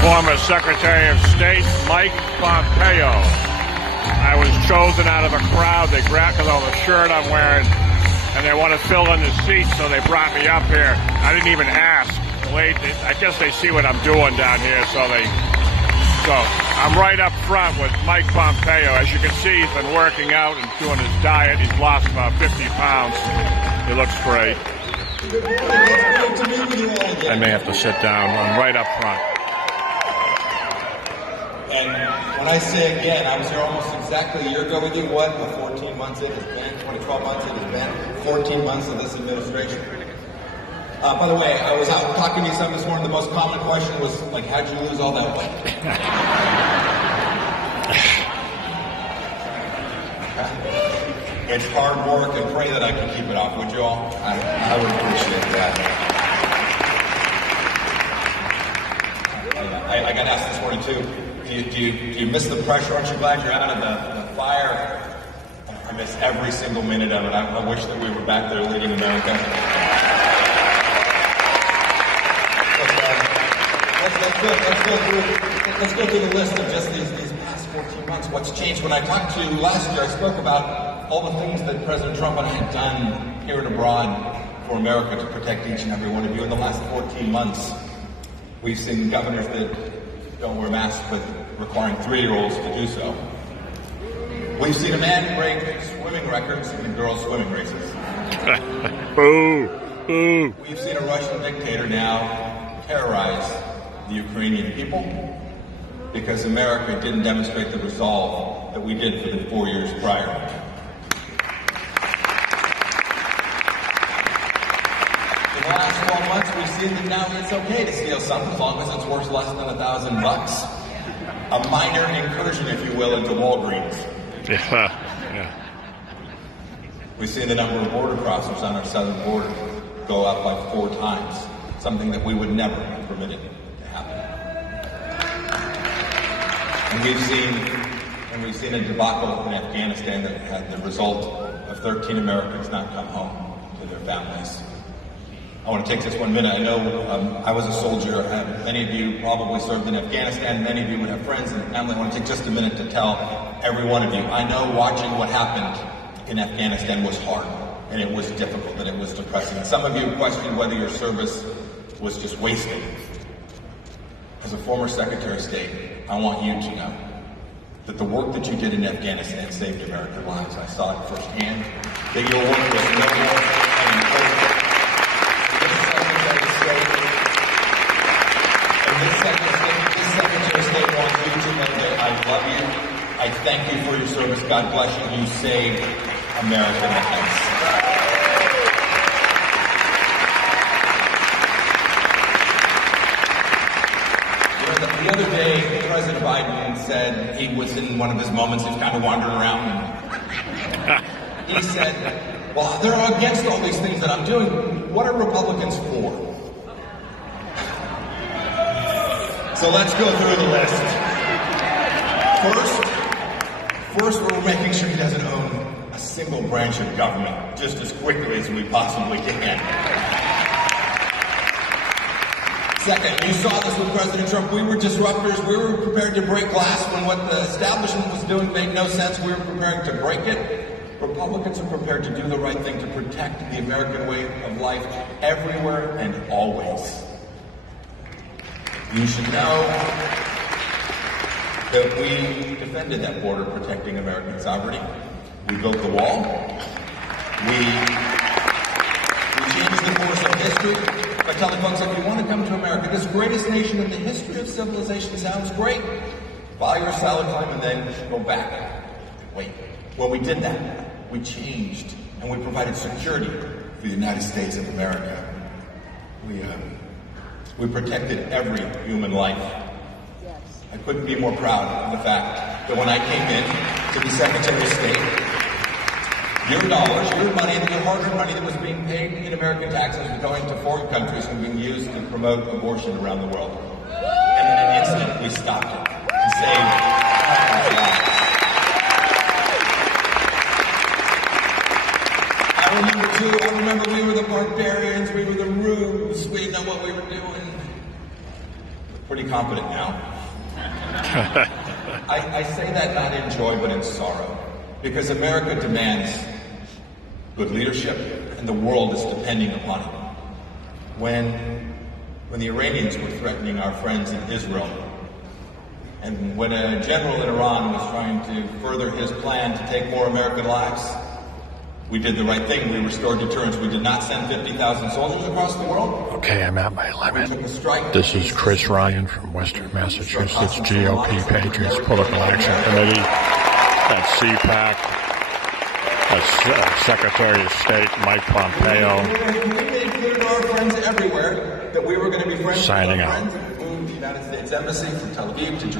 Former Secretary of State Mike Pompeo. I was chosen out of a crowd. They grabbed because of the shirt I'm wearing, and they want to fill in the seat, so they brought me up here. I didn't even ask. I guess they see what I'm doing down here, so I'm right up front with Mike Pompeo. As you can see, he's been working out and doing his diet. He's lost about 50 pounds. He looks great. I may have to sit down. I'm right up front. And when I say again, I was here almost exactly a year ago with you. What? 14 months it has been, 12 months it has been, 14 months of this administration. By the way, I was out talking to you some this morning. The most common question was, like, how'd you lose all that weight? It's hard work, and pray that I can keep it off, would you all? I would appreciate that. I got asked this morning, too. Do you miss the pressure? Aren't you glad you're out of the fire? I miss every single minute of it. I wish that we were back there leading America. Let's go through the list of just these past 14 months. What's changed? When I talked to you last year, I spoke about all the things that President Trump and I had done here and abroad for America to protect each and every one of you. In the last 14 months, we've seen governors that don't wear masks, but requiring 3-year-olds to do so. We've seen a man break swimming records in girls' swimming races. We've seen a Russian dictator now terrorize the Ukrainian people because America didn't demonstrate the resolve that we did for the 4 years prior. In the last 12 months, we've seen that now it's okay to steal something as long as it's worth less than $1,000. A minor incursion, if you will, into Walgreens. Yeah. We've seen the number of border crossers on our southern border go up by 4 times, something that we would never have permitted to happen. And we've seen a debacle in Afghanistan that had the result of 13 Americans not come home to their families. I want to take just 1 minute. I know I was a soldier. Many of you probably served in Afghanistan. Many of you would have friends and family. I want to take just a minute to tell every one of you. I know watching what happened in Afghanistan was hard, and it was difficult, and it was depressing. And some of you questioned whether your service was just wasted. As a former Secretary of State, I want you to know that the work that you did in Afghanistan saved American lives. I saw it firsthand, that your work was noble and important. This Secretary of State wants you to know that I love you. I thank you for your service. God bless you. You saved American lives. The other day, President Biden said he was in one of his moments, he was kind of wandering around. And he said, well, they're against all these things that I'm doing. What are Republicans for? So let's go through the list. First, we're making sure he doesn't own a single branch of government just as quickly as we possibly can. Second, you saw this with President Trump. We were disruptors. We were prepared to break glass when what the establishment was doing made no sense. We were preparing to break it. Republicans are prepared to do the right thing to protect the American way of life everywhere and always. You should know that we defended that border, protecting American sovereignty. We built the wall. We changed the course of history by telling folks, if you want to come to America, this greatest nation in the history of civilization sounds great. Buy your salad climb and then go back. Wait. When we did that, we changed and we provided security for the United States of America. We protected every human life. Yes. I couldn't be more proud of the fact that when I came in to be Secretary of State, your dollars, your money, your hard-earned money that was being paid in American taxes was going to foreign countries and being used to promote abortion around the world. And in an instant, we stopped it and saved lives. I remember we were the barbarians, we were the rubes, we didn't know what we were doing. pretty confident now. I say that not in joy, but in sorrow, because America demands good leadership, and the world is depending upon it. When the Iranians were threatening our friends in Israel, and when a general in Iran was trying to further his plan to take more American lives, we did the right thing. We restored deterrence. We did not send 50,000 soldiers across the world. Okay, I'm at my limit. This is Chris Ryan from Western Massachusetts, GOP Patriots Political Action Committee at CPAC. That's Secretary of State Mike Pompeo. We made clear to our friends everywhere that we were going to be friends with our Signing out. friends, and moved the United States Embassy from Tel Aviv to Jerusalem.